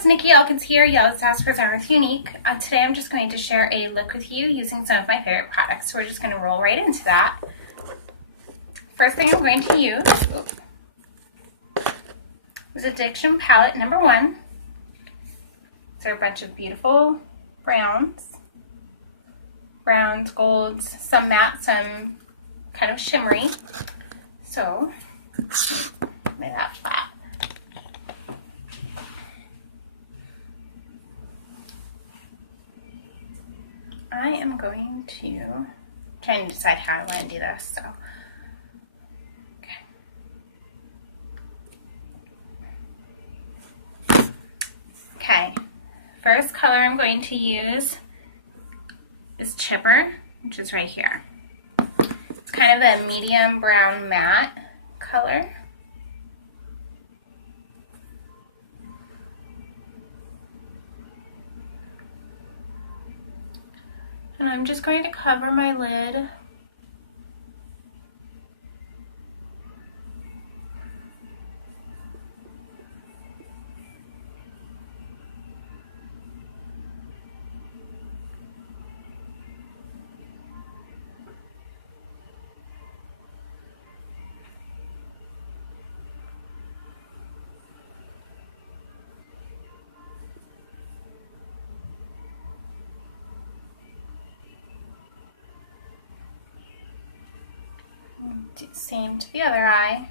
guys, Nikki Elkins here, Yellow Sass for Earth Unique. Today I'm just going to share a look with you using some of my favorite products. So we're just going to roll right into that. First thing I'm going to use is Addiction Palette number 1. These are a bunch of beautiful browns, golds, some matte, some kind of shimmery. So, lay that flat. I am going to try to decide how I want to do this. So, okay. First color I'm going to use is Chipper, which is right here. It's kind of a medium brown matte color. And I'm just going to cover my lid. Do the same to the other eye.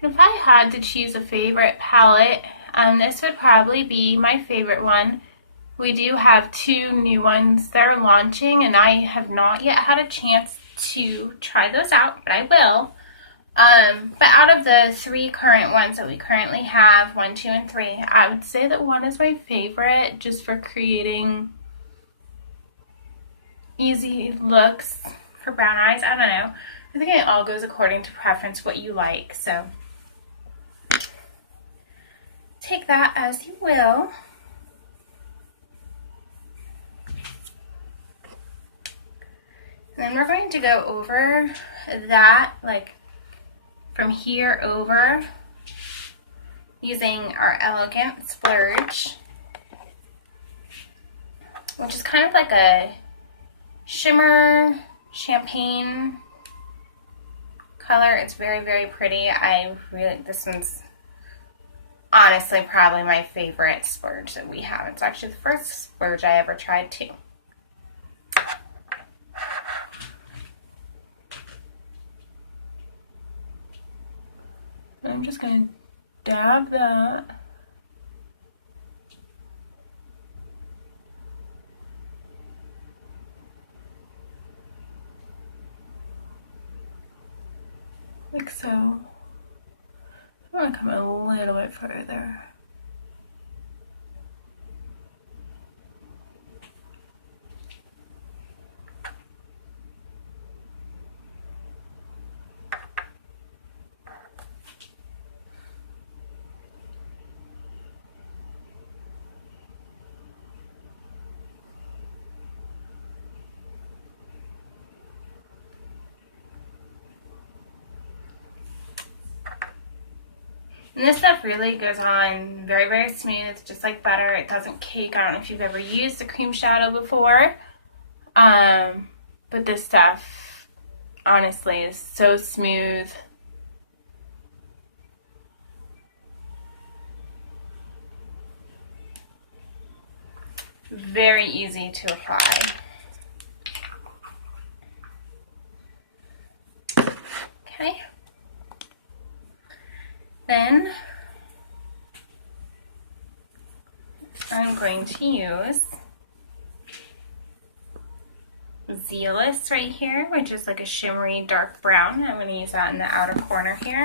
If I had to choose a favorite palette, this would probably be my favorite one. We do have 2 new ones that are launching, and I have not yet had a chance to try those out, but I will. But out of the 3 current ones that we currently have, 1, 2, and 3, I would say that 1 is my favorite just for creating easy looks for brown eyes. I don't know. I think it all goes according to preference, what you like. So take that as you will. And then we're going to go over that, like from here over, using our Elegant Splurge, which is kind of like a shimmer champagne color. It's very, very pretty. This one's honestly probably my favorite splurge that we have. It's actually the first splurge I ever tried too. I'm just going to dab that. Like so. I'm going to come a little bit further. And this stuff really goes on very, very smooth, just like butter. It doesn't cake. I don't know if you've ever used a cream shadow before. But this stuff, honestly, is so smooth. Very easy to apply. Okay. Then I'm going to use Zealous right here, which is like a shimmery dark brown. I'm going to use that in the outer corner here.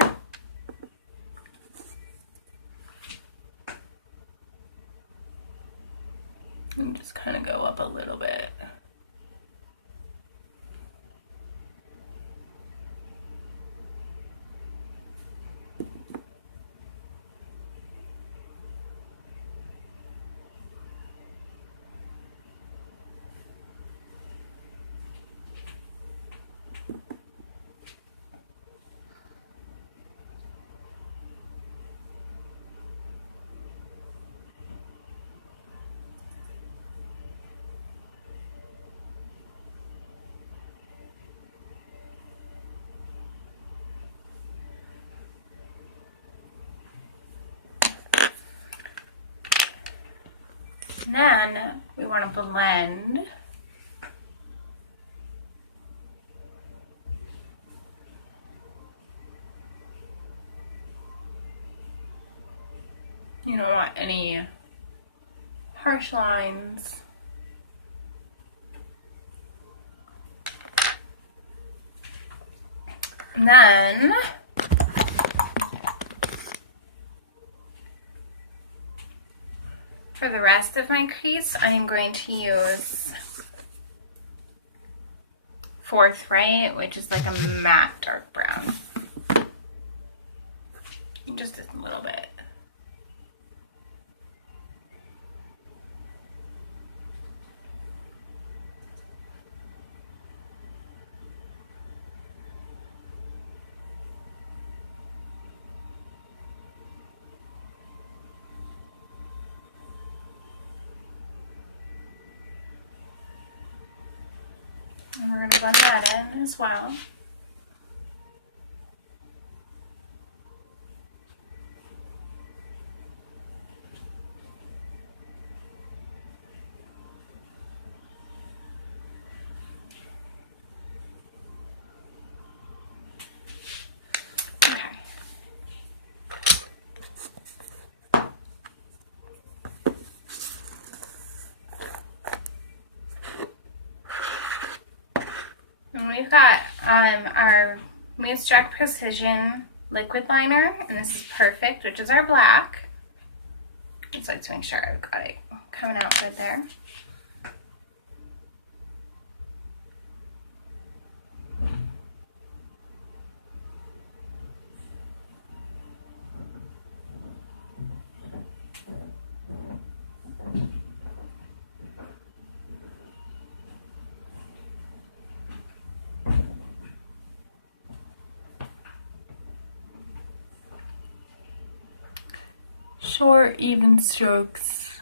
And just kind of go up a little bit. Then we want to blend. You don't want any harsh lines. And then for the rest of my crease, I am going to use Forthright, which is like a matte dark brown. Just a little bit. And we're going to blend that in as well. We've got our Mousse Direct Precision liquid liner, and this is Perfect, which is our black. Just like to make sure I've got it coming out good there. Short, even strokes.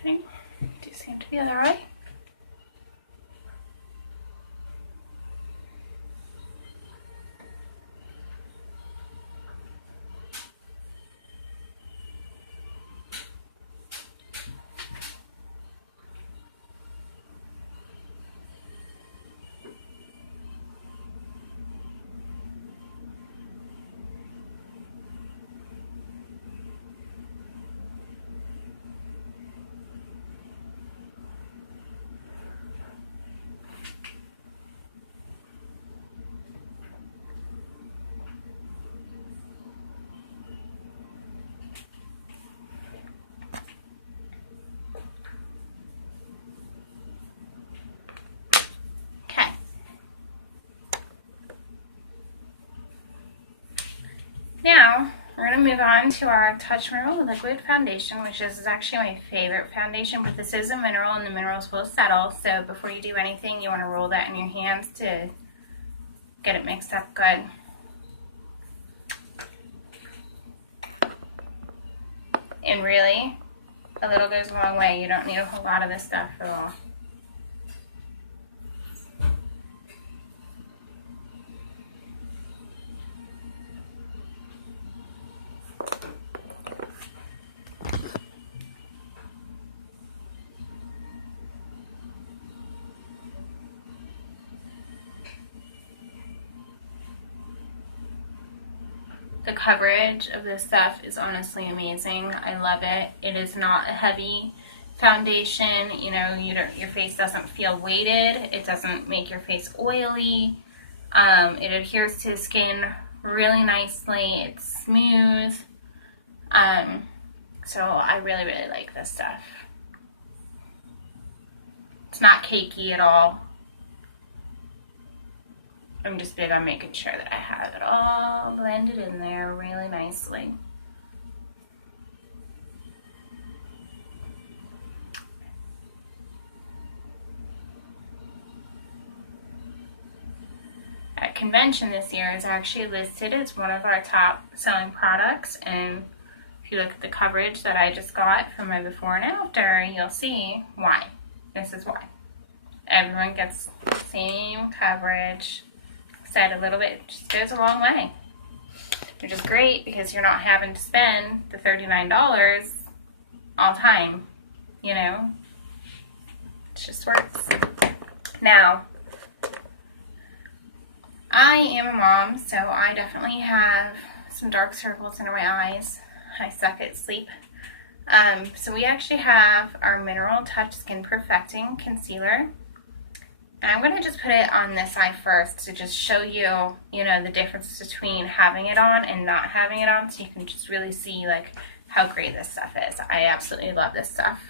Okay, do the same to the other eye. Now, we're going to move on to our Touch Mineral Liquid Foundation, which is actually my favorite foundation, but this is a mineral and the minerals will settle. So before you do anything, you want to roll that in your hands to get it mixed up good. And really, a little goes a long way. You don't need a whole lot of this stuff at all. The coverage of this stuff is honestly amazing. I love it. It is not a heavy foundation. You know, your face doesn't feel weighted. It doesn't make your face oily. It adheres to the skin really nicely. It's smooth. So I really, really like this stuff. It's not cakey at all. I'm just big on making sure that I have it all blended in there really nicely. At convention this year is actually listed as one of our top selling products, and if you look at the coverage that I just got from my before and after, you'll see why. This is why. Everyone gets the same coverage. Said a little bit, just goes a long way. Which is great because you're not having to spend the $39 all the time, you know? It just works. Now, I am a mom, so I definitely have some dark circles under my eyes. I suck at sleep. So we actually have our Mineral Touch Skin Perfecting Concealer. And I'm going to just put it on this eye first to just show you, you know, the difference between having it on and not having it on, so you can just really see, like, how great this stuff is. I absolutely love this stuff.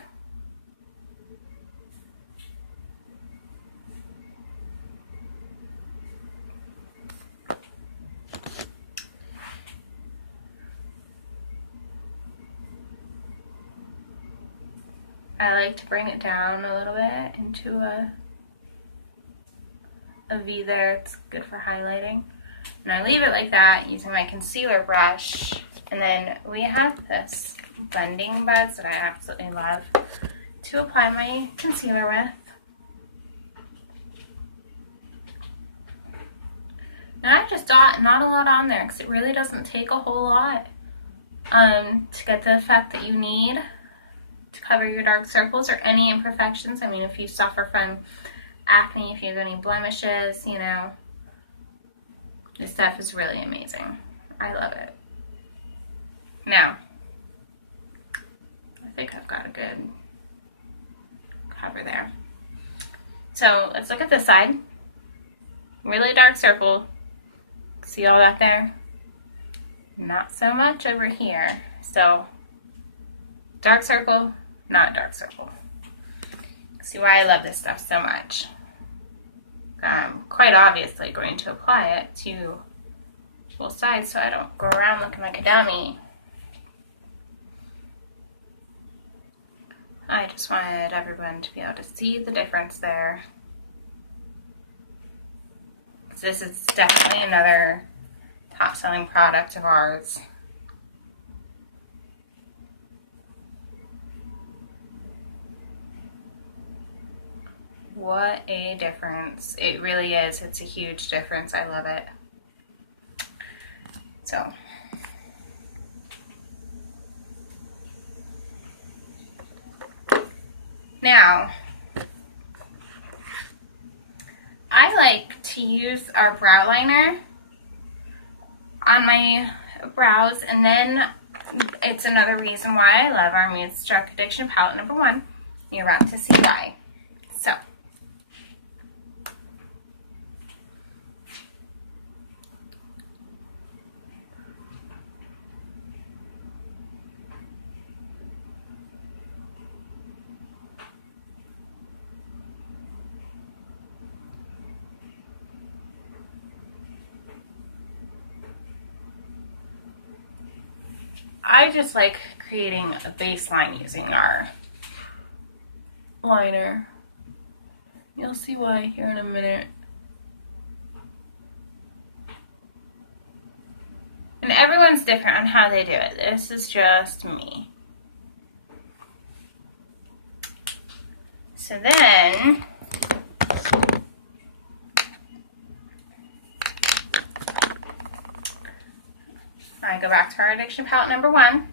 I like to bring it down a little bit into a V there. It's good for highlighting. And I leave it like that using my concealer brush. And then we have this blending buds that I absolutely love to apply my concealer with. And I just dot not a lot on there because it really doesn't take a whole lot to get the effect that you need to cover your dark circles or any imperfections. I mean, if you suffer from acne, if you have any blemishes, you know, this stuff is really amazing. I love it. Now, I think I've got a good cover there. So let's look at this side. Really dark circle. See all that there? Not so much over here. So dark circle, not dark circle. See why I love this stuff so much. I'm quite obviously going to apply it to both sides so I don't go around looking like a dummy. I just wanted everyone to be able to see the difference there. This is definitely another top-selling product of ours. What a difference. It really is. It's a huge difference. I love it. So, now, I like to use our brow liner on my brows, and then it's another reason why I love our Moonstruck Addiction Palette number 1. You're about to see why. So, I just like creating a baseline using our liner. You'll see why here in a minute. And everyone's different on how they do it. This is just me. So then, I go back to our Addiction Palette number 1,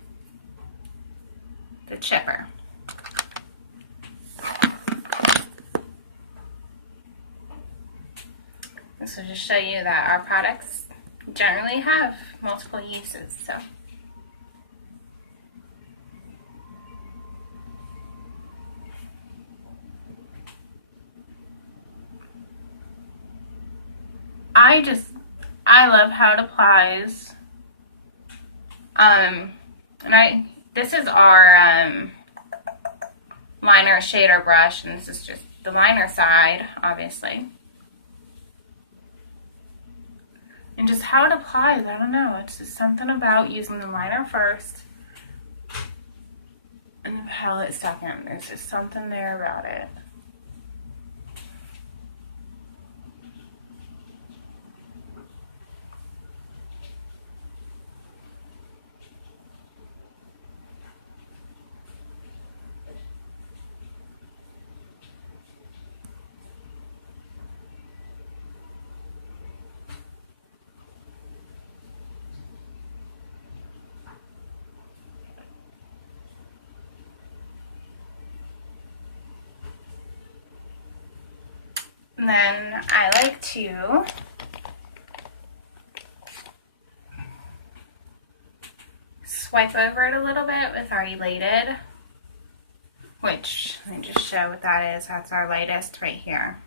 the chipper. This will just show you that our products generally have multiple uses. So, I love how it applies. This is our liner shader brush, and this is just the liner side, obviously. And just how it applies, I don't know. It's just something about using the liner first and the palette second. There's just something there about it. And then I like to swipe over it a little bit with our Elated, which, let me just show what that is. That's our lightest right here.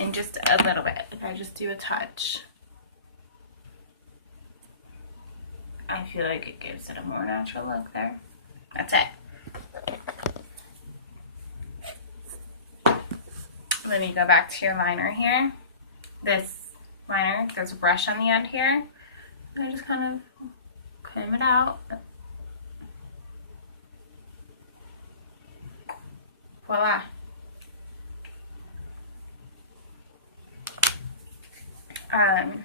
And just a little bit. If I just do a touch, I feel like it gives it a more natural look there. That's it. Then you go back to your liner here. This liner, there's a brush on the end here. I just kind of comb it out. Voila. And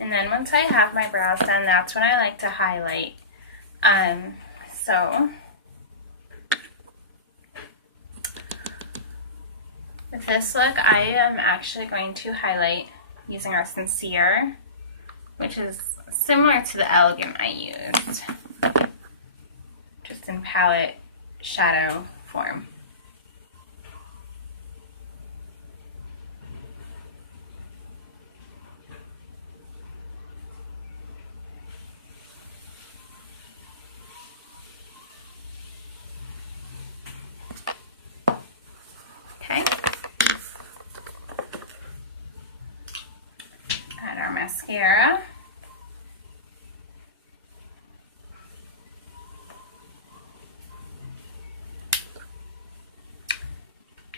then once I have my brows done, that's when I like to highlight. So with this look, I am actually going to highlight using our Sincere, which is similar to the Elegant I used, just in palette shadow form. Okay. Add our mascara.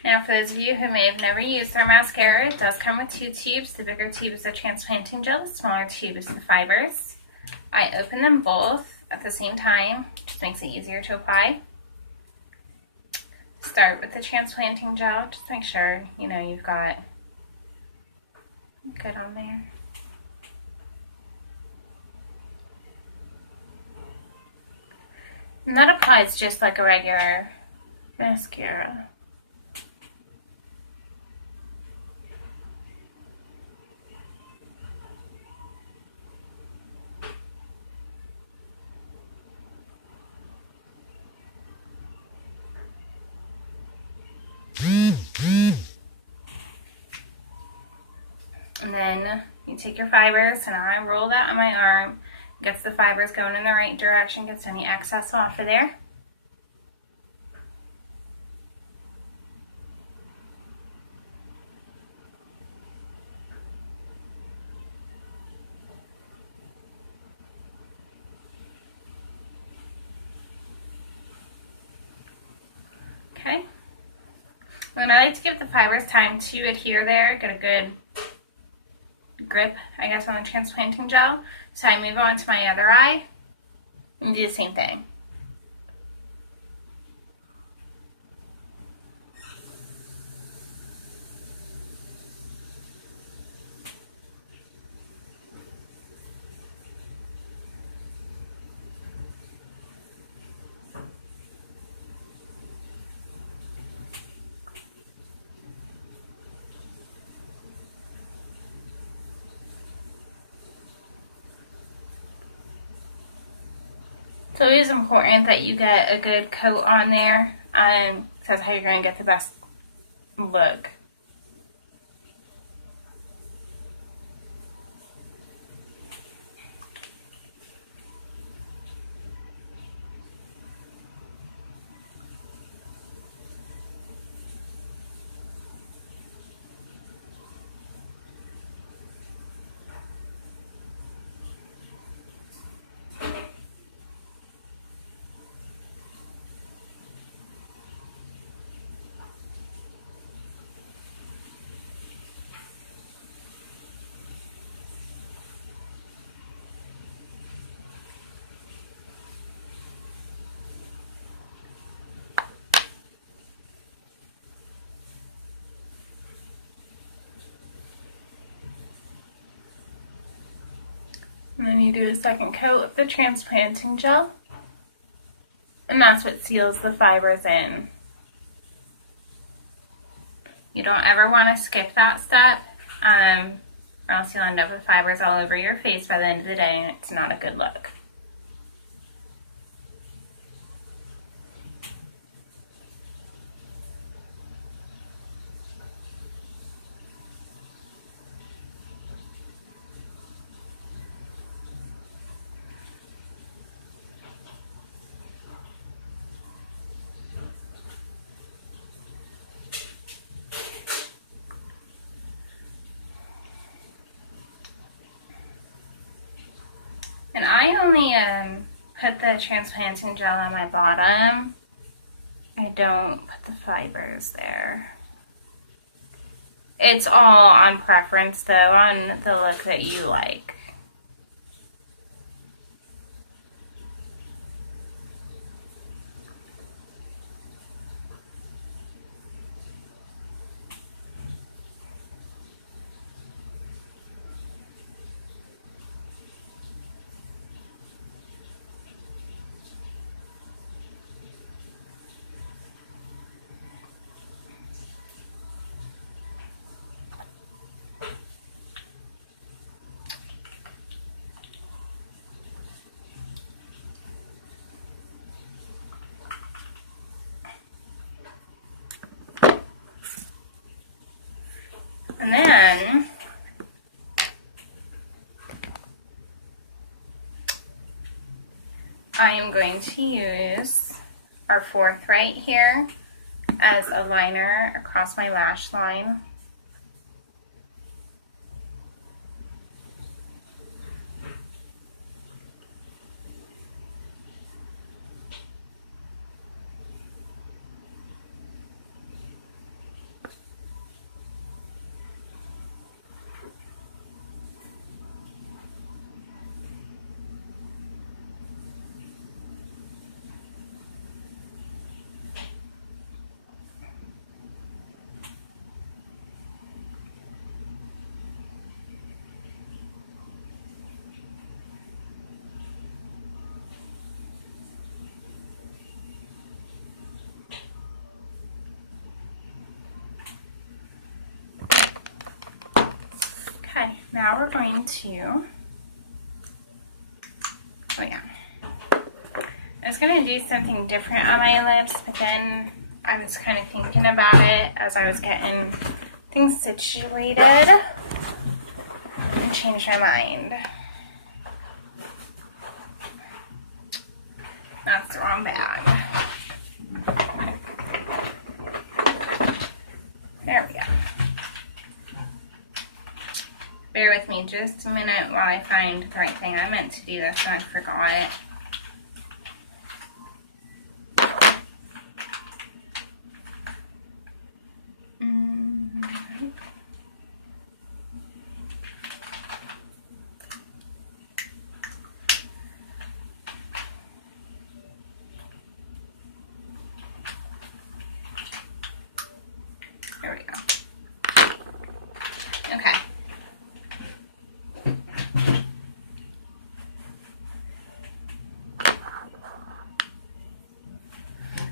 Now, for those of you who may have never used our mascara, it does come with 2 tubes. The bigger tube is the transplanting gel, the smaller tube is the fibers. I open them both at the same time, just makes it easier to apply. Start with the transplanting gel, just make sure, you've got good on there. And that applies just like a regular mascara. And then you take your fibers, and I roll that on my arm, gets the fibers going in the right direction, gets any excess off of there. Okay. And I like to give the fibers time to adhere there, get a good grip, I guess, on the transplanting gel. So I move on to my other eye and do the same thing. It's always important that you get a good coat on there, because that's how you're going to get the best look. And then you do a second coat of the transplanting gel, and that's what seals the fibers in. You don't ever want to skip that step, or else you'll end up with fibers all over your face by the end of the day, and it's not a good look. only put the transplanting gel on my bottom. I don't put the fibers there. It's all on preference though, on the look that you like. And then I am going to use our Forthright here as a liner across my lash line. Now we're going to, oh yeah, I was going to do something different on my lips, but then I was kind of thinking about it as I was getting things situated and changed my mind. That's the wrong bag. There we go. Bear with me just a minute while I find the right thing. I meant to do this and I forgot. There we go. Okay.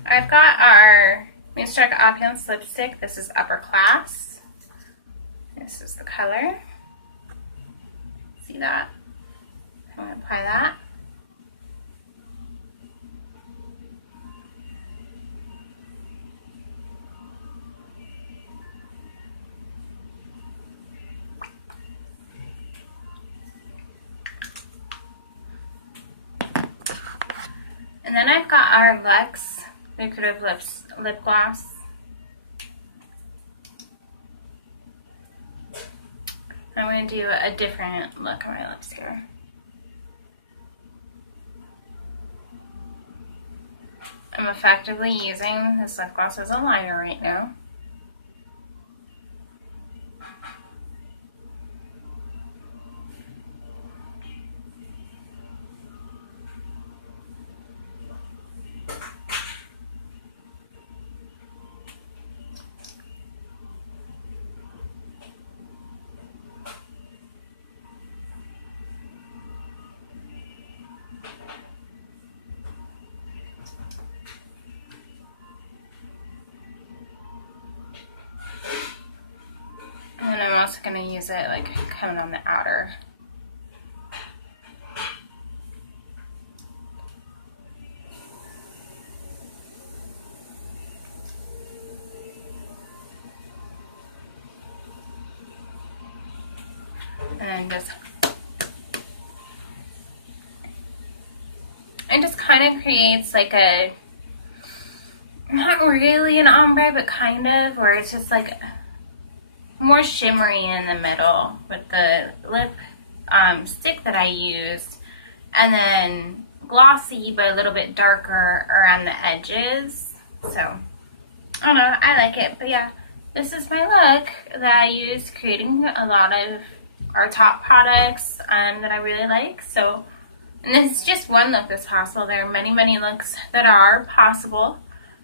I've got our Moonstruck Opulence lipstick. This is Upper Class. This is the color. See that? I'm going to apply that. And then I've got our Luxe Lucrative Lip Gloss. I'm going to do a different look on my lips here. I'm effectively using this lip gloss as a liner right now. And I'm also going to use it like coming on the outer. And then just kind of creates like a, not really an ombre, but kind of, where it's just like more shimmery in the middle with the lip stick that I used. and then glossy but a little bit darker around the edges. So I don't know, I like it. But yeah, this is my look that I use creating a lot of our top products that I really like. So, and this is just one look that's possible. There are many, many looks that are possible.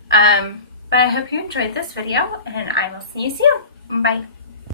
But I hope you enjoyed this video, and I will see you soon. Bye.